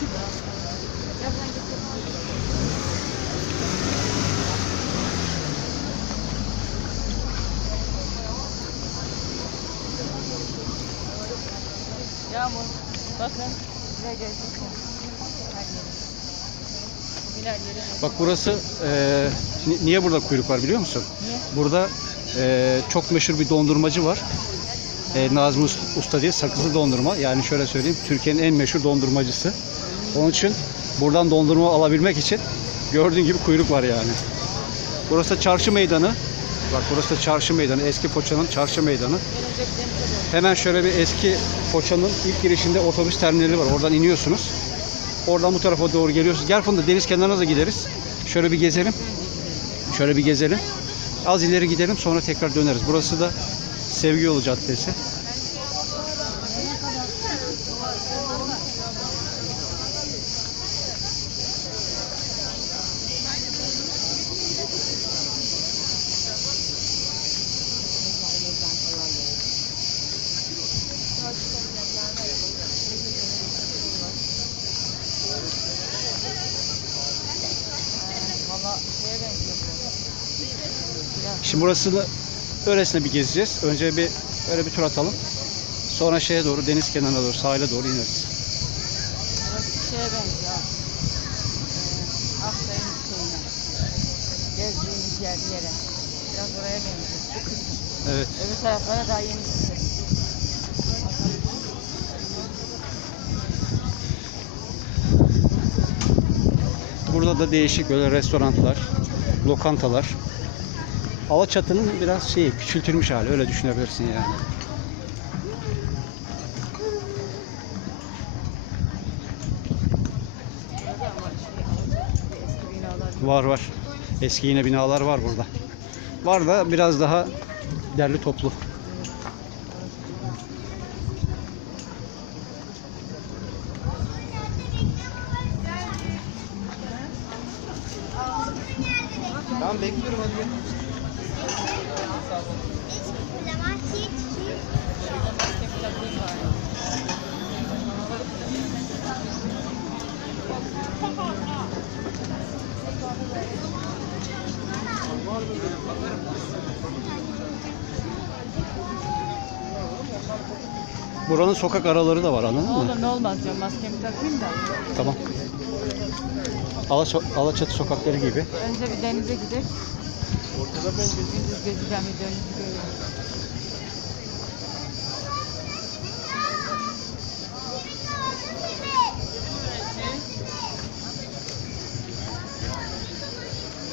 değişik. Yağmur. Bakın. Buraya yeri. Bak burası ni- niye burada kuyruk var biliyor musun? Niye? Burada eee, çok meşhur bir dondurmacı var. Nazmi Us- Usta diye sakızlı dondurma. Yani şöyle söyleyeyim Türkiye'nin en meşhur dondurmacısı. Onun için buradan dondurma alabilmek için gördüğün gibi kuyruk var yani. Burası çarşı meydanı. Bak burası çarşı meydanı. Eski Foça'nın çarşı meydanı. Hemen şöyle bir eski Foça'nın ilk girişinde otobüs terminali var. Oradan iniyorsunuz. Oradan bu tarafa doğru geliyorsunuz. Gel Funda deniz kenarına da gideriz. Şöyle bir gezelim. Şöyle bir gezelim. Az ileri gidelim sonra tekrar döneriz. Burası da Sevgi Yolu Caddesi. Valla şeye benziyor Şimdi burasını öylesine bir gezeceğiz. Önce bir öyle bir tur atalım. Sonra şeye doğru deniz kenarına doğru sahile doğru ineriz. Burası şeye benziyor. Ee, Akdeniz köyüne. Gezdiğimiz yer yere. Biraz oraya benziyor. Bu kısım. Evet. Öbür taraflara daha yeni gideceğiz. Burada da değişik böyle restoranlar, lokantalar. Alaçatı'nın biraz şey küçültülmüş hali öyle düşünebilirsin yani. Var var. Eski yine binalar var burada. Var da biraz daha derli toplu. Tamam bekliyorum hadi. Buranın sokak araları da var anladın mı? olur ne olmaz diyorum maskemi takayım da. Tamam. Alaç Alaçatı sokakları gibi. Önce bir denize gidelim. Ortada ben gündüz gezeceğim bir denizi